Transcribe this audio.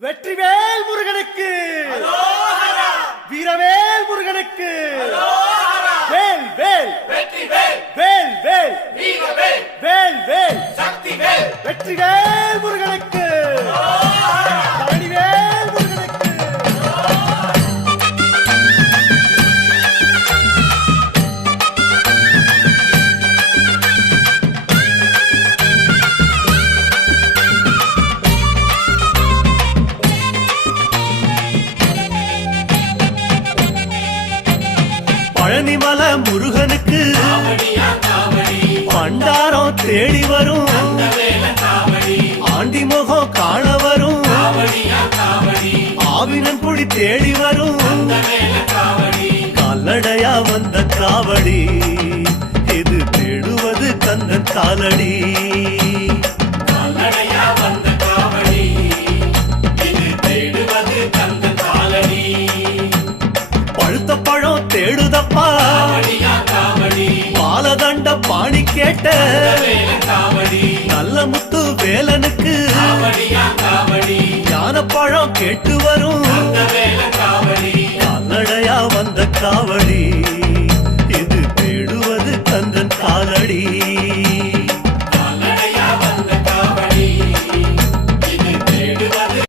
வெற்றிவேல் முருகனுக்கு வீரவேல் முருகனுக்கு வேல் வேல் வெற்றிவேல் வேல் வேல் வீரவேல் வேல் வேல் சக்திவேல் வெற்றிவேல் முருகனுக்கு பழனிவேல் முருகனுக்கு பழனிமல முருகனுக்கு காவடியா காவடி பண்டாரம் தேடி வரும் வேல காவடி ஆண்டி முகம் காண வரும் காவடியா காவடி ஆவினன் குடி தேடி வரும் வேல காவடி கால்நடையா வந்த காவடி இது தேடுவது கந்தன் காலடி கால்நடையா வந்த காவடி இது தேடுவது கந்த காலடி பழுத்த பழம் தேடுதப்பா காவடியா காவடி பாலதண்ட பாணி கேட்ட வேல காவடி நல்ல முத்து வேலனுக்கு காவடியா காவடி ஞான பழம் கேட்டு வரும் வேல காவடி கால்நடையா வந்த காவடி